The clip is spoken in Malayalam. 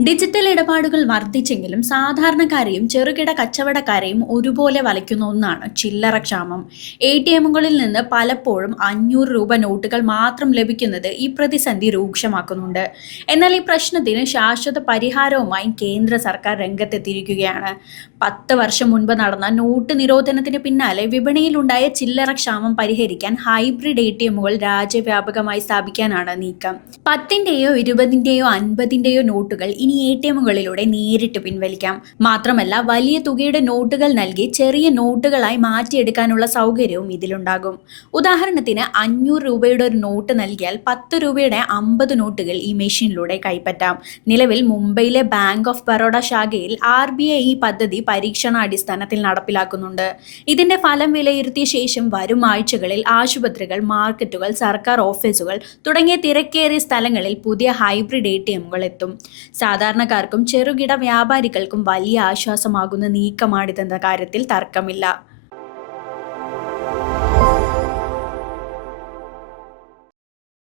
ഡിജിറ്റൽ ഇടപാടുകൾ വർദ്ധിച്ചെങ്കിലും സാധാരണക്കാരെയും ചെറുകിട കച്ചവടക്കാരെയും ഒരുപോലെ വലയ്ക്കുന്ന ഒന്നാണ് ചില്ലറ ക്ഷാമം. എ.ടി.എമ്മുകളിൽ നിന്ന് പലപ്പോഴും 500 രൂപ നോട്ടുകൾ മാത്രം ലഭിക്കുന്നത് ഈ പ്രതിസന്ധി രൂക്ഷമാക്കുന്നുണ്ട്. എന്നാൽ ഈ പ്രശ്നത്തിന് ശാശ്വത പരിഹാരവുമായി കേന്ദ്ര സർക്കാർ രംഗത്തെത്തിയിരിക്കുകയാണ്. 10 വർഷം മുൻപ് നടന്ന നോട്ട് നിരോധനത്തിന് പിന്നാലെ വിപണിയിലുണ്ടായ ചില്ലറ ക്ഷാമം പരിഹരിക്കാൻ ഹൈബ്രിഡ് എ.ടി.എമ്മുകൾ രാജ്യവ്യാപകമായി സ്ഥാപിക്കാനാണ് നീക്കം. 10ന്റെയോ 20ന്റെയോ 50ന്റെയോ നോട്ടുകൾ ഇനി എ.ടി.എമ്മുകളിലൂടെ നേരിട്ട് പിൻവലിക്കാം. മാത്രമല്ല, വലിയ തുകയുടെ നോട്ടുകൾ നൽകി ചെറിയ നോട്ടുകളായി മാറ്റിയെടുക്കാനുള്ള സൗകര്യവും ഇതിലുണ്ടാകും. ഉദാഹരണത്തിന് 500 രൂപയുടെ ഒരു നോട്ട് നൽകിയാൽ 10 രൂപയുടെ 50 നോട്ടുകൾ ഈ മെഷീനിലൂടെ കൈപ്പറ്റാം. നിലവിൽ മുംബൈയിലെ ബാങ്ക് ഓഫ് ബറോഡ ശാഖയിൽ RBI ഈ പദ്ധതി പരീക്ഷണാടിസ്ഥാനത്തിൽ നടപ്പിലാക്കുന്നുണ്ട്. ഇതിന്റെ ഫലം വിലയിരുത്തിയ ശേഷം വരും ആഴ്ചകളിൽ ആശുപത്രികൾ, മാർക്കറ്റുകൾ, സർക്കാർ ഓഫീസുകൾ തുടങ്ങിയ തിരക്കേറിയ സ്ഥലങ്ങളിൽ പുതിയ ഹൈബ്രിഡ് എ.ടി.എമ്മുകൾ എത്തും. സാധാരണക്കാർക്കും ചെറുകിട വ്യാപാരികൾക്കും വലിയ ആശ്വാസമാകുന്ന നീക്കമാണിതെന്ന കാര്യത്തിൽ തർക്കമില്ല.